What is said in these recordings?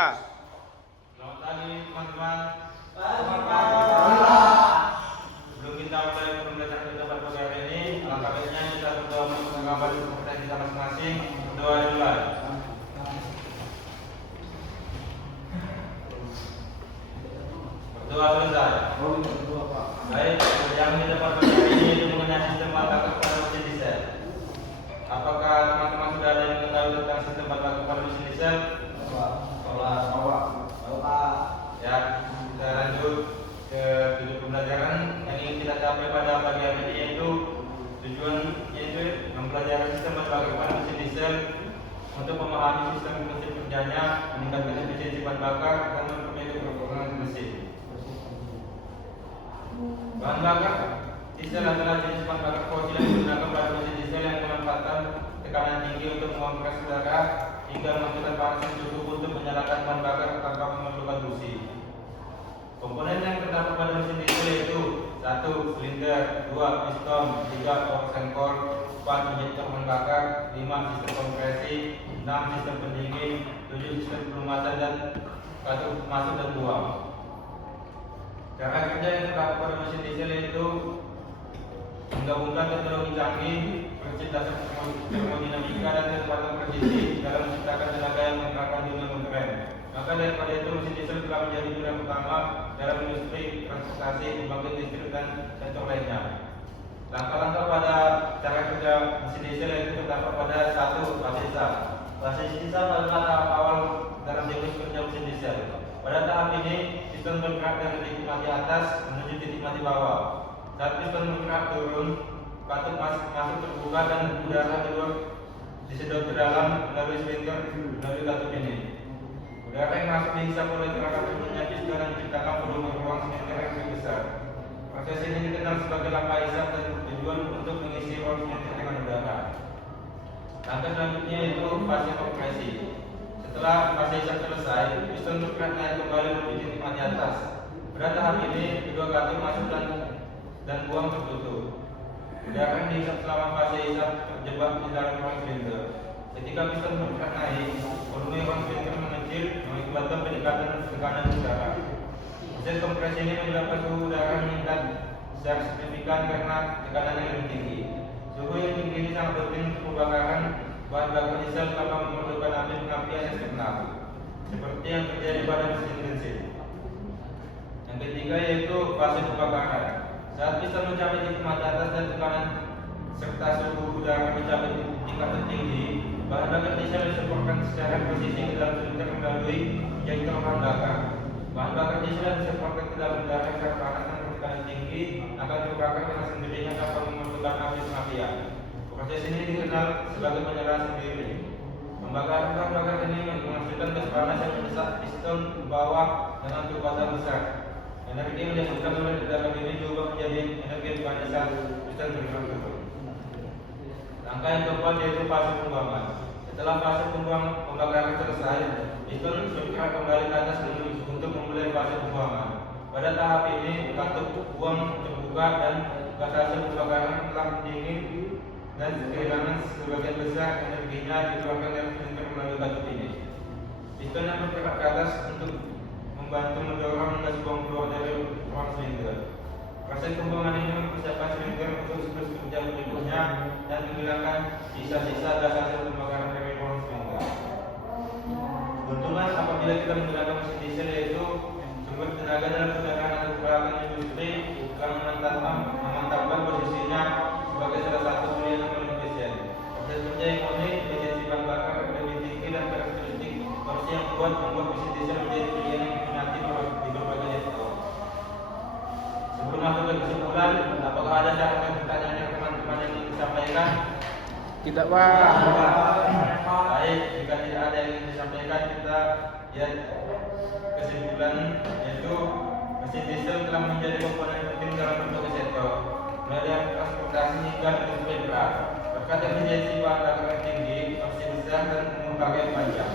Selamat pagi teman-teman. Sebelum kita mulai pembelajaran kita pada pagi hari ini, alangkah baiknya kita berdoa untuk mengabari kepercayaan kita masing-masing. Berdoa dimulai. Berdoa selesai. Baik, yang kita pada pagi hari ini itu mengenai sistem batak kepada mesin diesel. Apakah teman-teman sudah ada yang mengetahui tentang sistem batak kepada mesin diesel? Ya, kita lanjut ke tujuan pembelajaran yang ingin kita capai pada pagi hari ini, yaitu tujuan yaitu mempelajari sistem bahan bakar pada mesin diesel untuk memahami sistem mesin kerjanya, meningkatkan efisiensi bahan bakar dan memperbaiki performa mesin. Bahan bakar diesel adalah jenis bahan bakar fosil yang digunakan pada mesin diesel yang memanfaatkan tekanan tinggi untuk mengompres udara hingga menghasilkan panas yang cukup untuk menyalakan bahan bakar tanpa memerlukan busi. Komponen yang terdapat pada mesin diesel yaitu 1. Silinder, 2. Piston, 3. Power core, 4. Injektor bahan bakar, 5. Sistem kompresi, 6. Sistem pendingin, 7. Sistem pelumasan dan katup masuk dan buang. Cara kerja yang terdapat pada mesin diesel yaitu menggabungkan teknologi canggih, prinsip dasar termodinamika dan kecepatan presisi dalam menciptakan tenaga yang menggerakkan dunia modern. Maka daripada itu mesin diesel telah menjadi dunia utama dalam industri transportasi, pembangkit listrik dan sektor lainnya. Langkah-langkah pada cara kerja mesin diesel yaitu terdapat pada 1. Fase sisa. Fase sisa adalah tahap awal dalam siklus kerja mesin diesel. Pada tahap ini, piston bergerak dari titik mati atas menuju titik mati bawah. Saat piston bergerak turun, katup masuk terbuka dan udara keluar disedot ke dalam melalui silinder melalui katup ini. Udara yang masuk dihisap oleh gerakan turunnya piston dan menciptakan volume ruang silinder yang lebih besar. Proses ini dikenal sebagai langkah hisap dan tujuan untuk mengisi ruang silinder dengan udara. Langkah selanjutnya yaitu fase kompresi. Setelah fase hisap selesai, piston bergerak naik kembali menuju titik mati atas. Pada tahap ini, kedua katup masuk dan buang tertutup. Udara yang dihisap selama fase hisap terjebak di dalam ruang silinder. Ketika piston bergerak naik, volume ruang silinder mengecil mengakibatkan peningkatan tekanan udara. Proses kompresi ini menyebabkan suhu udara meningkat secara signifikan karena tekanan yang lebih tinggi. Suhu yang tinggi ini sangat penting untuk pembakaran bahan bakar diesel tanpa memerlukan api pengapian eksternal, seperti yang terjadi pada mesin bensin. Yang ketiga yaitu fase pembakaran. Saat piston mencapai titik mati atas dan tekanan serta suhu udara mencapai tingkat tertinggi, bahan bakar diesel disemprotkan secara presisi ke dalam silinder melalui injektor bahan bakar. Bahan bakar diesel disemprotkan ke dalam udara secara panas dan tekanan tinggi akan terbakar dengan sendirinya tanpa memerlukan api pengapian. Proses ini dikenal sebagai penyerahan sendiri. Pembakaran bahan bakar ini menghasilkan gas panas yang mendesak piston ke bawah dengan kekuatan besar. Energi yang dihasilkan oleh ledakan ini diubah menjadi energi bukan saat piston bergerak turun. Langkah yang keempat yaitu fase pembuangan. Setelah fase pembakaran selesai, piston bergerak kembali ke atas untuk memulai fase pembuangan. Pada tahap ini, katup buang terbuka dan gas hasil pembakaran telah mendingin dan kehilangan sebagian besar energinya dikeluarkan dari silinder melalui katup ini. Piston yang bergerak ke atas untuk membantu mendorong gas buang keluar dari ruang silinder. Proses pembuangan ini mempersiapkan silinder untuk siklus kerja berikutnya dan menghilangkan sisa-sisa gas hasil pembakaran dari ruang silinder. Keuntungan apabila kita menggunakan mesin diesel yaitu sumber tenaga dalam kendaraan atau peralatan industri akan memantapkan posisinya sebagai salah satu pilihan yang paling efisien. Proses kerja yang unik, efisiensi bahan bakar lebih tinggi dan karakteristik torsi yang kuat membuat mesin diesel menjadi pilihan yang diminati di berbagai sektor. Sebelum masuk ke kesimpulan, apakah ada catatan pertanyaan yang teman-teman yang ingin disampaikan? Tidak, Pak. Baik, jika tidak ada yang ingin disampaikan, kita lihat kesimpulan yaitu mesin diesel telah menjadi komponen penting dalam berbagai sektor, mulai dari transportasi hingga industri berat. Berkat efisiensi bahan bakar yang tinggi, torsi besar dan umur pakai panjang.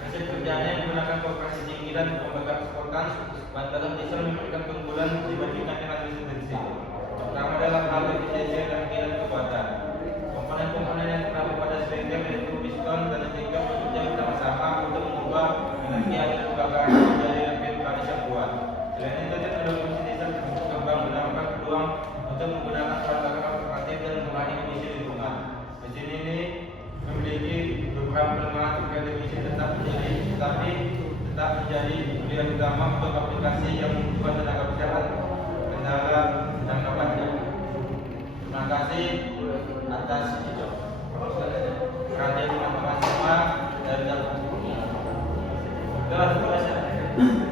Prinsip kerjanya menggunakan kompresi tinggi dan pembakaran spontan, bahan bakar diesel memberikan keunggulan dibandingkan dengan mesin bensin, terutama dalam hal efisiensi energi dan kekuatan. Komponen-komponen yang terdapat pada silinder yaitu piston dan injektor bekerja bersama-sama untuk mengubah Selain itu, tim adalah komisi desa berkembang menambah peluang untuk menggunakan bahan bakar alternatif dan mengurangi emisi lingkungan. Mesin ini memiliki beberapa kelemahan terkait emisi tetap menjadi pilihan utama untuk aplikasi yang membutuhkan tenaga kesehatan, kendala jangka panjang. Terima kasih atas perhatian teman-teman semua dan